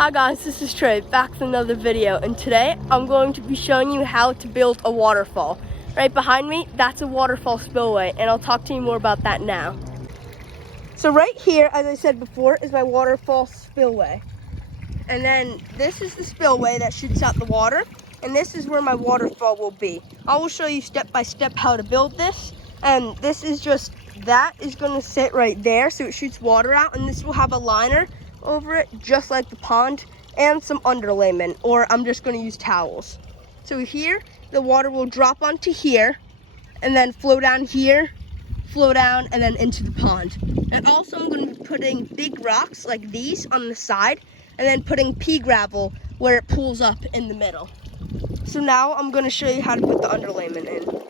Hi guys, this is Trey, back with another video, and today I'm going to be showing you how to build a waterfall. Right behind me, that's a waterfall spillway, and I'll talk to you more about that now. So right here, as I said before, is my waterfall spillway. And then this is the spillway that shoots out the water, and this is where my waterfall will be. I will show you step by step how to build this, and this is just, that is going to sit right there so it shoots water out, and this will have a liner over it just like the pond and some underlayment, or I'm just going to use towels. So here the water will drop onto here and then flow down here, flow down, and then into the pond. And also I'm going to be putting big rocks like these on the side and then putting pea gravel where it pools up in the middle. So now I'm going to show you how to put the underlayment in.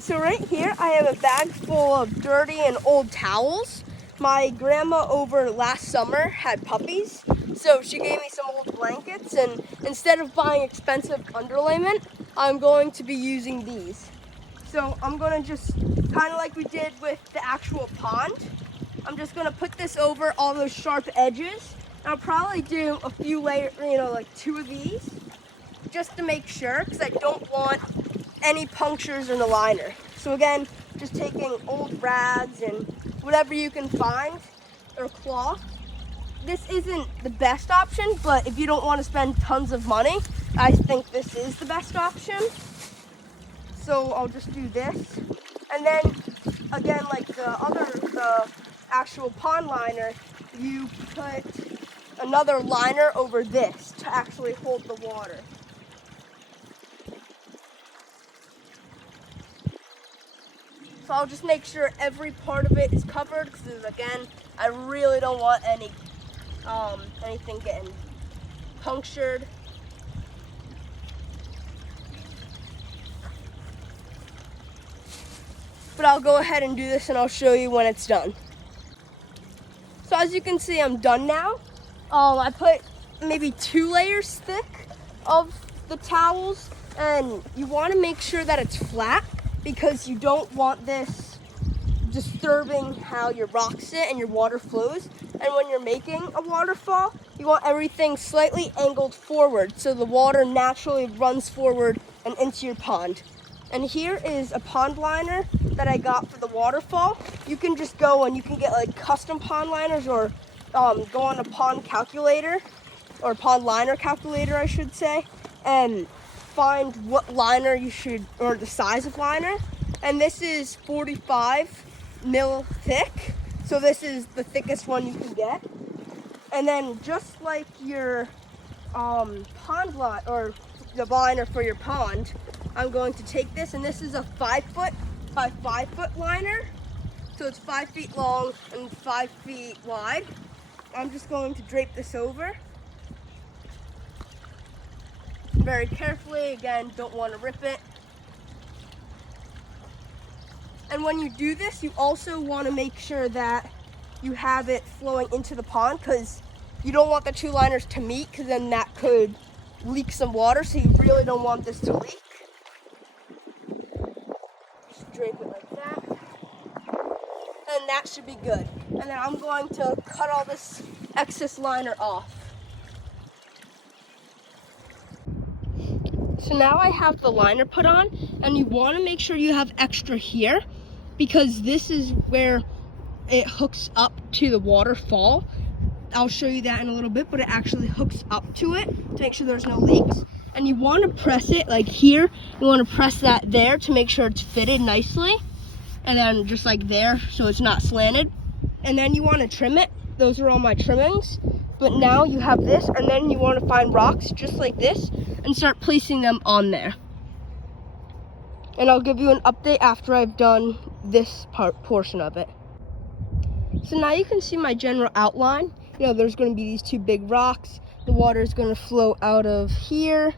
So right here I have a bag full of dirty and old towels. My grandma over last summer had puppies, so she gave me some old blankets, and instead of buying expensive underlayment, I'm going to be using these. So I'm going to just, kind of like we did with the actual pond, I'm just going to put this over all those sharp edges. I'll probably do a few layers, like 2 of these, just to make sure, because I don't want any punctures in the liner. So again, just taking old rags and whatever you can find, or cloth. This isn't the best option, but if you don't want to spend tons of money, I think this is the best option. So I'll just do this. And then, again, like the actual pond liner, you put another liner over this to actually hold the water. So I'll just make sure every part of it is covered, because again, I really don't want anything getting punctured. But I'll go ahead and do this, and I'll show you when it's done. So as you can see, I'm done now. I put maybe 2 layers thick of the towels, and you want to make sure that it's flat, because you don't want this disturbing how your rocks sit and your water flows. And when you're making a waterfall, you want everything slightly angled forward so the water naturally runs forward and into your pond. And here is a pond liner that I got for the waterfall. You can just go and you can get like custom pond liners, or go on a pond calculator, or pond liner calculator I should say, and find what liner you should, or the size of liner. And this is 45 mil thick, so this is the thickest one you can get. And then just like your pond line, or the liner for your pond, I'm going to take this, and this is a 5 foot by 5 foot liner, so it's 5 feet long and 5 feet wide. I'm just going to drape this over very carefully. Again, don't want to rip it. And when you do this, you also want to make sure that you have it flowing into the pond, because you don't want the 2 liners to meet, because then that could leak some water, so you really don't want this to leak. Just drape it like that. And that should be good. And then I'm going to cut all this excess liner off. So now I have the liner put on, and you want to make sure you have extra here, because this is where it hooks up to the waterfall. I'll show you that in a little bit, but it actually hooks up to it to make sure there's no leaks. And you want to press it like here. You want to press that there to make sure it's fitted nicely, and then just like there so it's not slanted. And then you want to trim it. Those are all my trimmings. But now you have this, and then you want to find rocks just like this and start placing them on there. And I'll give you an update after I've done this portion of it. So now you can see my general outline. There's going to be these 2 big rocks. The water is going to flow out of here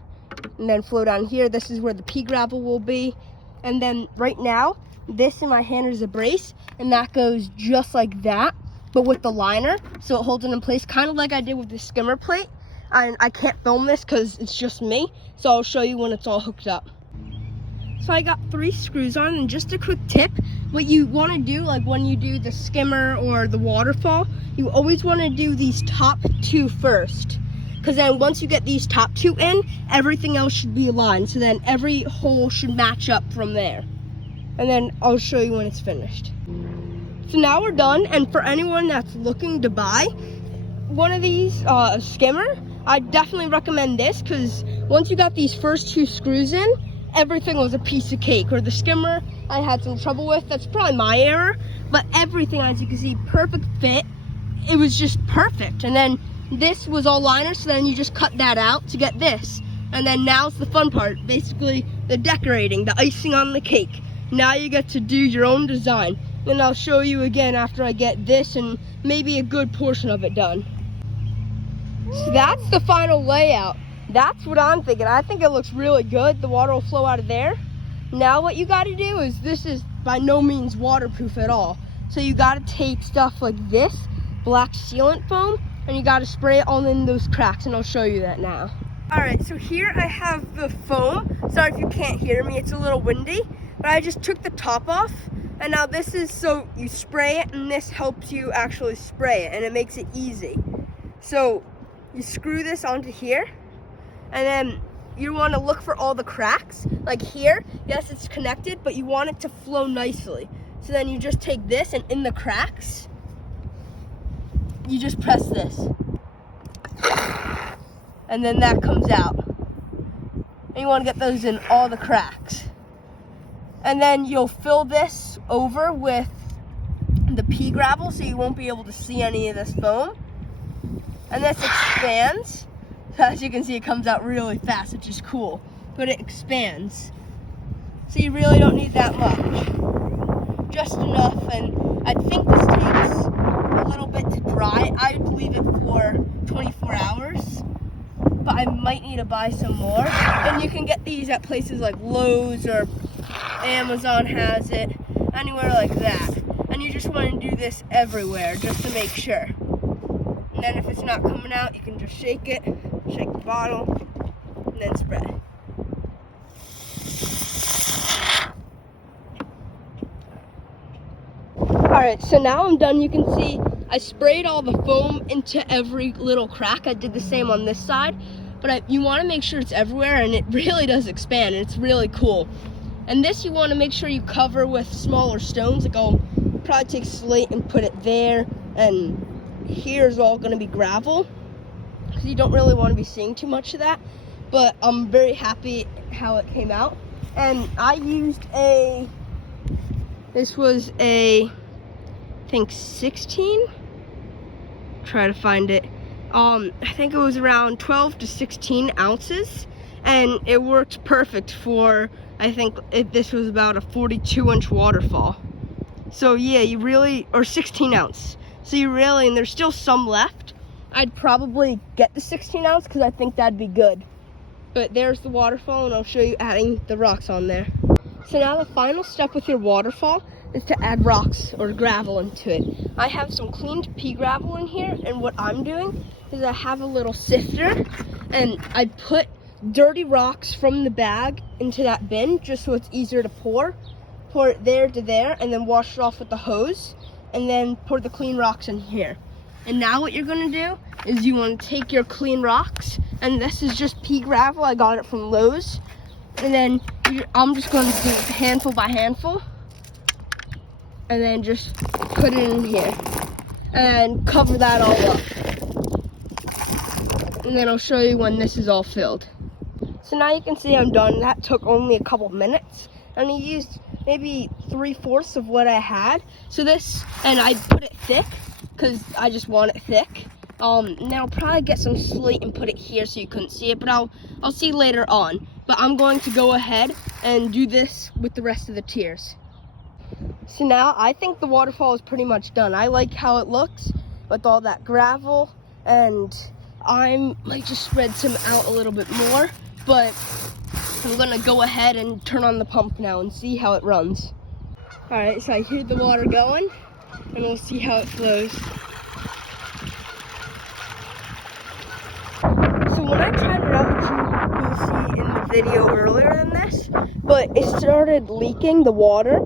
and then flow down here. This is where the pea gravel will be. And then right now, this in my hand is a brace, and that goes just like that, but with the liner, so it holds it in place, kind of like I did with the skimmer plate. And I can't film this because it's just me, so I'll show you when it's all hooked up. So I got 3 screws on, and just a quick tip, what you want to do, like when you do the skimmer or the waterfall, you always want to do these top two first. Because then once you get these top two in, everything else should be aligned. So then every hole should match up from there. And then I'll show you when it's finished. So now we're done, and for anyone that's looking to buy one of these skimmer, I definitely recommend this, because once you got these first two screws in, everything was a piece of cake. Or the skimmer I had some trouble with, that's probably my error, but everything, as you can see, perfect fit. It was just perfect. And then this was all liner, so then you just cut that out to get this. And then now's the fun part, basically the decorating, the icing on the cake. Now you get to do your own design. And I'll show you again after I get this and maybe a good portion of it done. So that's the final layout. That's what I'm thinking. I think it looks really good. The water will flow out of there. Now what you gotta do is, this is by no means waterproof at all. So you gotta take stuff like this, black sealant foam, and you gotta spray it all in those cracks, and I'll show you that now. All right, so here I have the foam. Sorry if you can't hear me, it's a little windy, but I just took the top off. And now this is, so you spray it, and this helps you actually spray it, and it makes it easy. So you screw this onto here, and then you want to look for all the cracks. Like here, yes, it's connected, but you want it to flow nicely. So then you just take this, and in the cracks, you just press this. And then that comes out. And you want to get those in all the cracks. And then you'll fill this over with the pea gravel, so you won't be able to see any of this foam. And this expands. So as you can see, it comes out really fast, which is cool. But it expands. So you really don't need that much. Just enough, and I think this takes a little bit to dry. I would leave it for 24 hours. But I might need to buy some more. And you can get these at places like Lowe's, or Amazon has it, anywhere like that. And you just want to do this everywhere just to make sure. And then if it's not coming out, you can just shake it, shake the bottle, and then spray. Alright, so now I'm done. You can see I sprayed all the foam into every little crack. I did the same on this side, but you want to make sure it's everywhere, and it really does expand, and it's really cool. And this you want to make sure you cover with smaller stones. Like I'll probably take slate and put it there, and here's all going to be gravel, because you don't really want to be seeing too much of that. But I'm very happy how it came out. And I used this was I think 16, try to find it. I think it was around 12 to 16 ounces, and it worked perfect for, I think this was about a 42-inch waterfall. So yeah, you really, or 16 ounce. So you really, and there's still some left. I'd probably get the 16 ounce because I think that'd be good. But there's the waterfall, and I'll show you adding the rocks on there. So now the final step with your waterfall is to add rocks or gravel into it. I have some cleaned pea gravel in here, and what I'm doing is I have a little sifter, and I put dirty rocks from the bag into that bin just so it's easier to pour it there to there, and then wash it off with the hose, and then pour the clean rocks in here. And now what you're going to do is you want to take your clean rocks, and this is just pea gravel, I got it from Lowe's, and then I'm just going to do handful by handful, and then just put it in here and cover that all up. And then I'll show you when this is all filled. So now you can see I'm done. That took only a couple minutes, and I used maybe 3/4 of what I had. So this, and I put it thick because I just want it thick. And then I'll probably get some slate and put it here so you couldn't see it, but I'll see later on. But I'm going to go ahead and do this with the rest of the tiers. So now I think the waterfall is pretty much done. I like how it looks with all that gravel, and I might just spread some out a little bit more, but I'm gonna go ahead and turn on the pump now and see how it runs. All right, so I hear the water going, and we'll see how it flows. So when I tried it out, you'll see in the video earlier than this, but it started leaking the water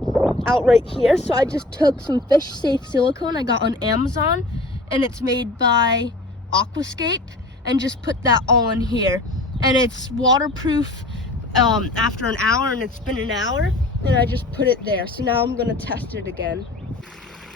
out right here. So I just took some fish safe silicone I got on Amazon, and it's made by Aquascape, and just put that all in here. And it's waterproof after an hour, and it's been an hour, and I just put it there. So now I'm gonna test it again.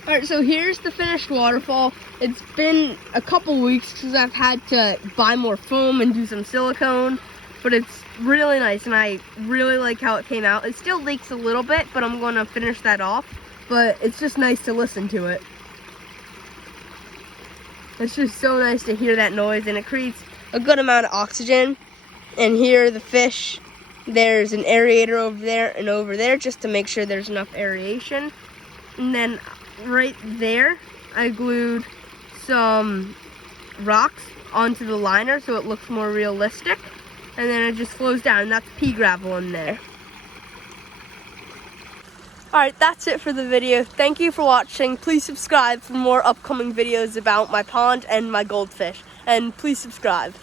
All right, so here's the finished waterfall. It's been a couple weeks because I've had to buy more foam and do some silicone, but it's really nice, and I really like how it came out. It still leaks a little bit, but I'm gonna finish that off, but it's just nice to listen to it. It's just so nice to hear that noise, and it creates a good amount of oxygen. And here are the fish. There's an aerator over there and over there, just to make sure there's enough aeration. And then right there, I glued some rocks onto the liner so it looks more realistic. And then it just flows down, and that's pea gravel in there. Alright, that's it for the video. Thank you for watching. Please subscribe for more upcoming videos about my pond and my goldfish. And please subscribe.